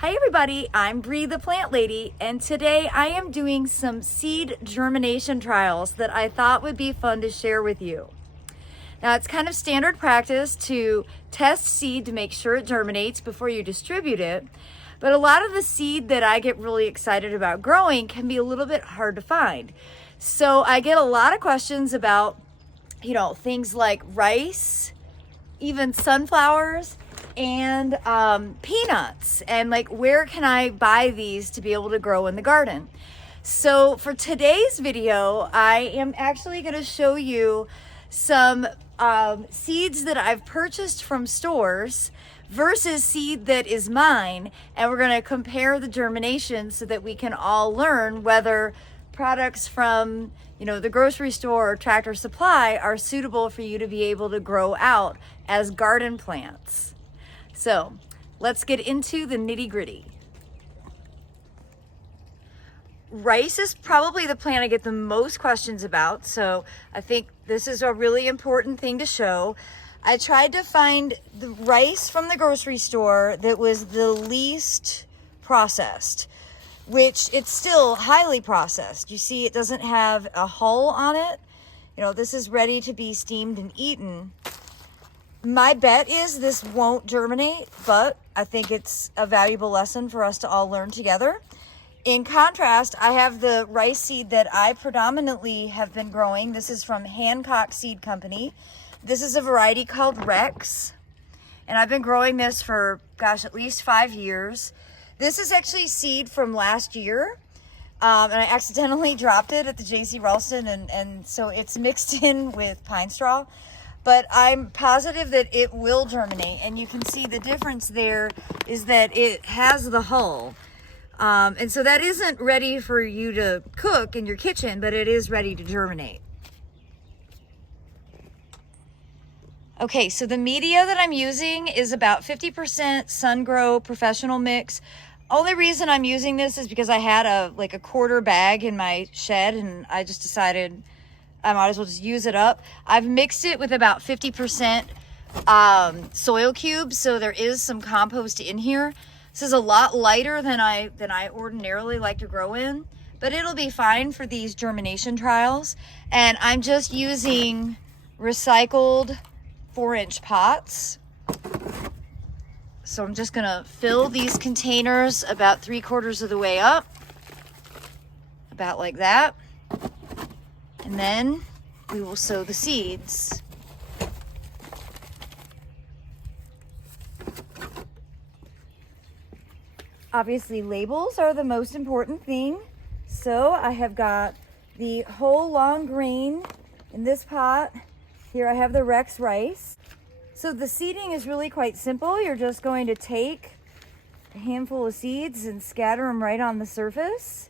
Hi everybody, I'm Bree the Plant Lady, and today I am doing some seed germination trials that I thought would be fun to share with you. Now it's kind of standard practice to test seed to make sure it germinates before you distribute it, but a lot of the seed that I get really excited about growing can be a little bit hard to find. So I get a lot of questions about, things like rice, even sunflowers, and peanuts, and like where can I buy these to be able to grow in the garden. So for today's video I am actually going to show you some seeds that I've purchased from stores versus seed that is mine, and we're going to compare the germination so that we can all learn whether products from the grocery store or Tractor Supply are suitable for you to be able to grow out as garden plants. So let's get into the nitty-gritty. Rice is probably the plant I get the most questions about, so I think this is a really important thing to show. I tried to find the rice from the grocery store that was the least processed, which it's still highly processed. You see it doesn't have a hull on it. This is ready to be steamed and eaten. My bet is this won't germinate, but I think it's a valuable lesson for us to all learn together. In contrast, I have the rice seed that I predominantly have been growing. This is from Hancock Seed Company. This is a variety called Rex, and I've been growing this for, at least 5 years. This is actually seed from last year, and I accidentally dropped it at the J.C. Ralston, and so it's mixed in with pine straw. But I'm positive that it will germinate, and you can see the difference there is that it has the hull. And so that isn't ready for you to cook in your kitchen, but it is ready to germinate. Okay, so the media that I'm using is about 50% SunGrow professional mix. Only reason I'm using this is because I had a quarter bag in my shed, and I just decided I might as well just use it up. I've mixed it with about 50% soil cubes, so there is some compost in here. This is a lot lighter than I ordinarily like to grow in, but it'll be fine for these germination trials. And I'm just using recycled 4-inch pots. So I'm just gonna fill these containers about 3/4 of the way up, about like that. And then we will sow the seeds. Obviously, labels are the most important thing. So I have got the whole long grain in this pot. Here I have the Rex rice. So the seeding is really quite simple. You're just going to take a handful of seeds and scatter them right on the surface,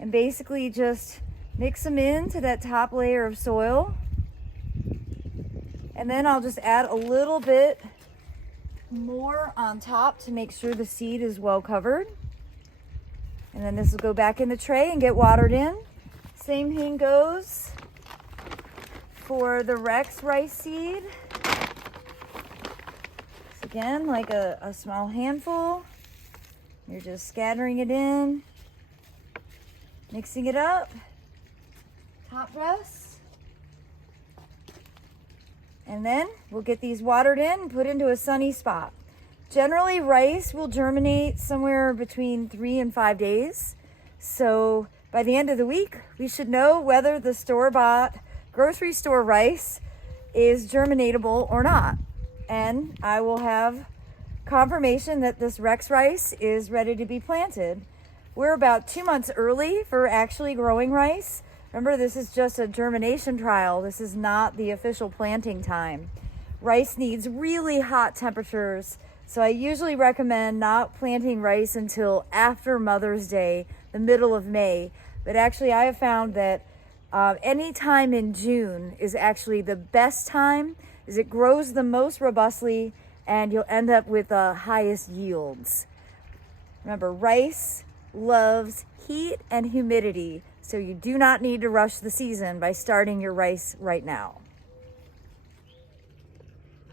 and basically just mix them into that top layer of soil. And then I'll just add a little bit more on top to make sure the seed is well covered. And then this will go back in the tray and get watered in. Same thing goes for the Rex rice seed. So again, like a small handful. You're just scattering it in, mixing it up. Top dress, and then we'll get these watered in and put into a sunny spot. Generally, rice will germinate somewhere between 3 and 5 days. So by the end of the week, we should know whether the store-bought grocery store rice is germinatable or not. And I will have confirmation that this Rex rice is ready to be planted. We're about 2 months early for actually growing rice. Remember, this is just a germination trial. This is not the official planting time. Rice needs really hot temperatures, so I usually recommend not planting rice until after Mother's Day, the middle of May. But actually, I have found that any time in June is actually the best time, as it grows the most robustly, and you'll end up with the highest yields. Remember, rice loves heat and humidity, so you do not need to rush the season by starting your rice right now.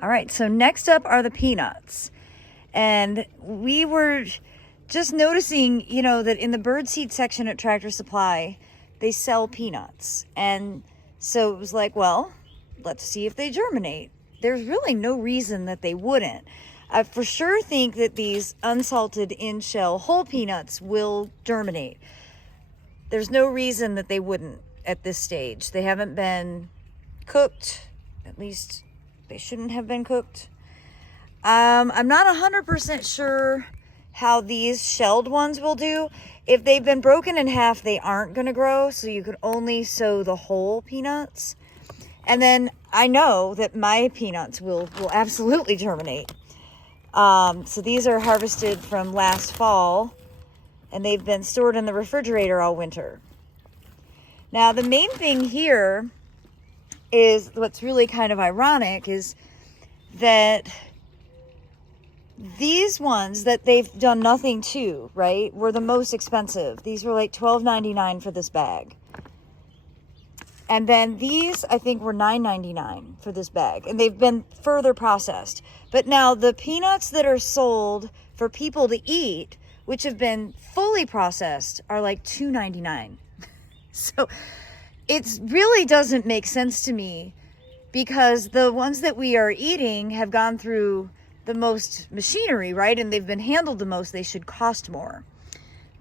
All right, so next up are the peanuts. And we were just noticing, you know, that in the birdseed section at Tractor Supply, they sell peanuts. And so it was like, well, let's see if they germinate. There's really no reason that they wouldn't. I for sure think that these unsalted in-shell whole peanuts will germinate. There's no reason that they wouldn't at this stage. They haven't been cooked. At least they shouldn't have been cooked. I'm not 100% sure how these shelled ones will do. If they've been broken in half, they aren't going to grow, so you can only sow the whole peanuts. And then I know that my peanuts will absolutely germinate. So these are harvested from last fall, and they've been stored in the refrigerator all winter. Now, the main thing here is what's really kind of ironic is that these ones that they've done nothing to, right, were the most expensive. These were like $12.99 for this bag. And then these, I think, were $9.99 for this bag. And they've been further processed. But now the peanuts that are sold for people to eat, which have been fully processed, are like $2.99. So it really doesn't make sense to me, because the ones that we are eating have gone through the most machinery, right? And they've been handled the most. They should cost more.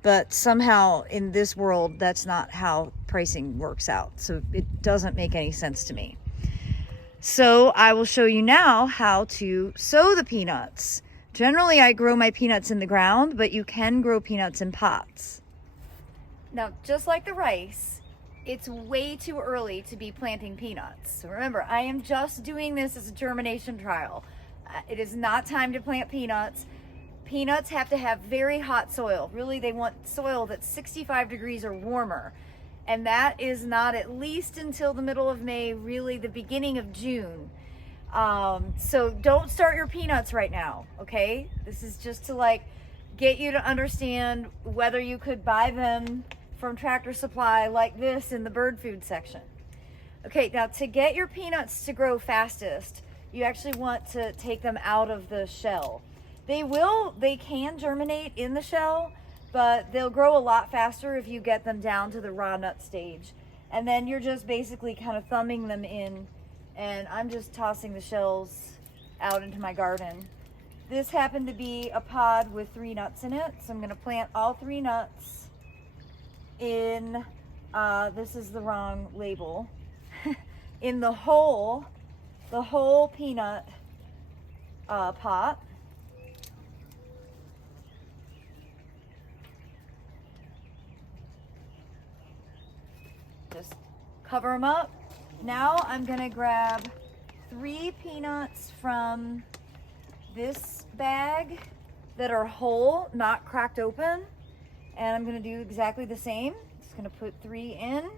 But somehow in this world, that's not how pricing works out. So it doesn't make any sense to me. So I will show you now how to sow the peanuts. Generally, I grow my peanuts in the ground, but you can grow peanuts in pots. Now, just like the rice, it's way too early to be planting peanuts. So remember, I am just doing this as a germination trial. It is not time to plant peanuts. Peanuts have to have very hot soil. Really, they want soil that's 65 degrees or warmer. And that is not at least until the middle of May, really the beginning of June. So don't start your peanuts right now, okay? This is just to like get you to understand whether you could buy them from Tractor Supply like this in the bird food section. Okay, now to get your peanuts to grow fastest, you actually want to take them out of the shell. They can germinate in the shell, but they'll grow a lot faster if you get them down to the raw nut stage. And then you're just basically kind of thumbing them in, and I'm just tossing the shells out into my garden. This happened to be a pod with 3 nuts in it, so I'm gonna plant all 3 nuts in, this is the wrong label, in the whole peanut pot. Just cover them up. Now I'm gonna grab 3 peanuts from this bag that are whole, not cracked open, and I'm gonna do exactly the same. Just gonna put 3 in,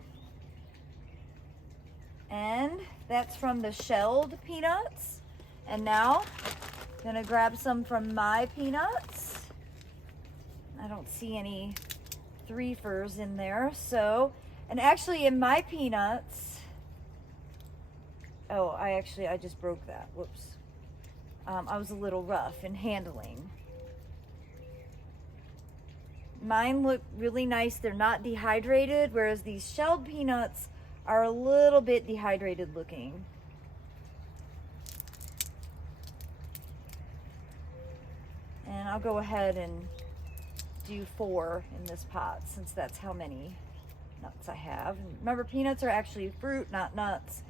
and that's from the shelled peanuts. And now I'm gonna grab some from my peanuts. I don't see any 3-fers in there, so, and actually in my peanuts, oh, I just broke that, whoops. I was a little rough in handling. Mine look really nice. They're not dehydrated, whereas these shelled peanuts are a little bit dehydrated looking. And I'll go ahead and do 4 in this pot, since that's how many nuts I have. And remember, peanuts are actually fruit, not nuts.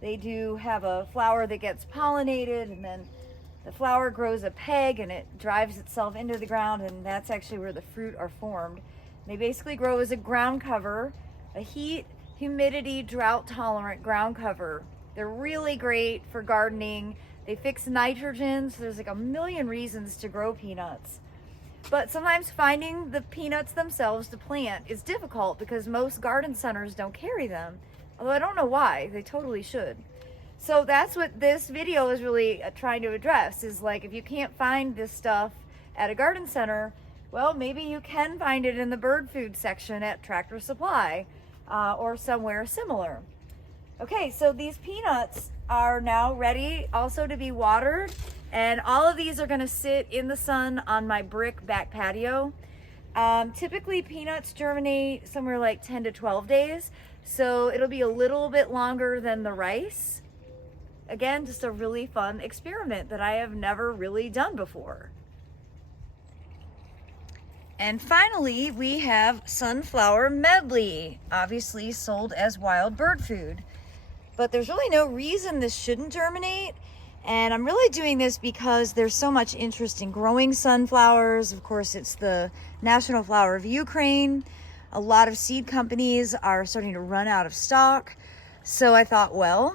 They do have a flower that gets pollinated, and then the flower grows a peg and it drives itself into the ground, and that's actually where the fruit are formed. They basically grow as a ground cover, a heat, humidity, drought tolerant ground cover. They're really great for gardening. They fix nitrogen, so there's like a million reasons to grow peanuts. But sometimes finding the peanuts themselves to plant is difficult because most garden centers don't carry them. Although I don't know why, they totally should. So that's what this video is really trying to address, is like, if you can't find this stuff at a garden center, well, maybe you can find it in the bird food section at Tractor Supply or somewhere similar. Okay, so these peanuts are now ready also to be watered, And all of these are gonna sit in the sun on my brick back patio. Typically peanuts germinate somewhere like 10 to 12 days. So it'll be a little bit longer than the rice. Again, just a really fun experiment that I have never really done before. And finally, we have sunflower medley, obviously sold as wild bird food. But there's really no reason this shouldn't germinate. And I'm really doing this because there's so much interest in growing sunflowers. Of course, it's the national flower of Ukraine. A lot of seed companies are starting to run out of stock. So I thought, well,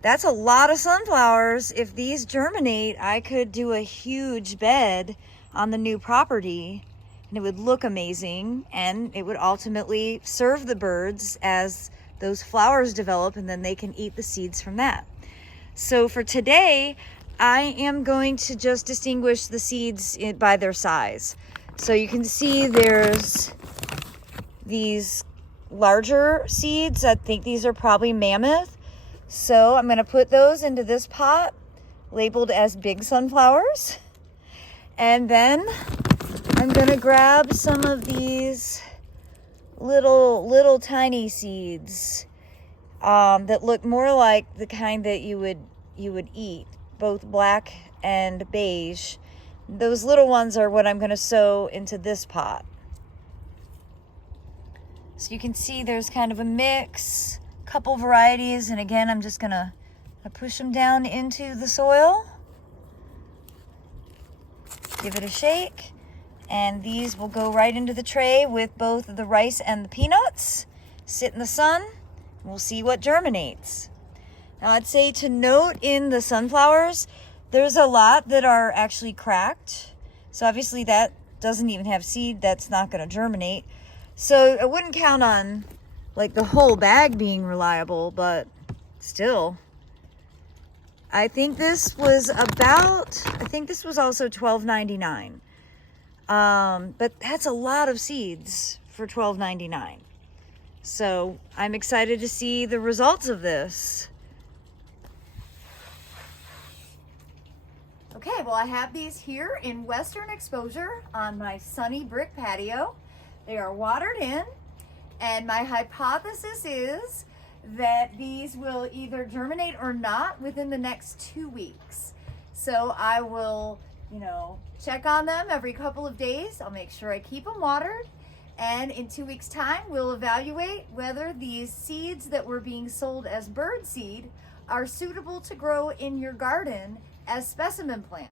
that's a lot of sunflowers. If these germinate, I could do a huge bed on the new property and it would look amazing, and it would ultimately serve the birds as those flowers develop, and then they can eat the seeds from that. So for today, I am going to just distinguish the seeds by their size. So you can see there's these larger seeds. I think these are probably mammoth. So I'm going to put those into this pot labeled as big sunflowers. And then I'm going to grab some of these little tiny seeds that look more like the kind that you would eat, both black and beige. Those little ones are what I'm going to sow into this pot. So you can see there's kind of a mix, couple varieties, and again, I'm just going to push them down into the soil. Give it a shake, and these will go right into the tray with both the rice and the peanuts. Sit in the sun. We'll see what germinates. Now, I'd say to note in the sunflowers, there's a lot that are actually cracked. So obviously that doesn't even have seed. That's not going to germinate. So I wouldn't count on like the whole bag being reliable, but still. I think this was also $12.99. But that's a lot of seeds for $12.99. So I'm excited to see the results of this. Okay, well, I have these here in western exposure on my sunny brick patio. They are watered in, and my hypothesis is that these will either germinate or not within the next 2 weeks. So I will, check on them every couple of days. I'll make sure I keep them watered. And in 2 weeks' time, we'll evaluate whether these seeds that were being sold as bird seed are suitable to grow in your garden as specimen plants.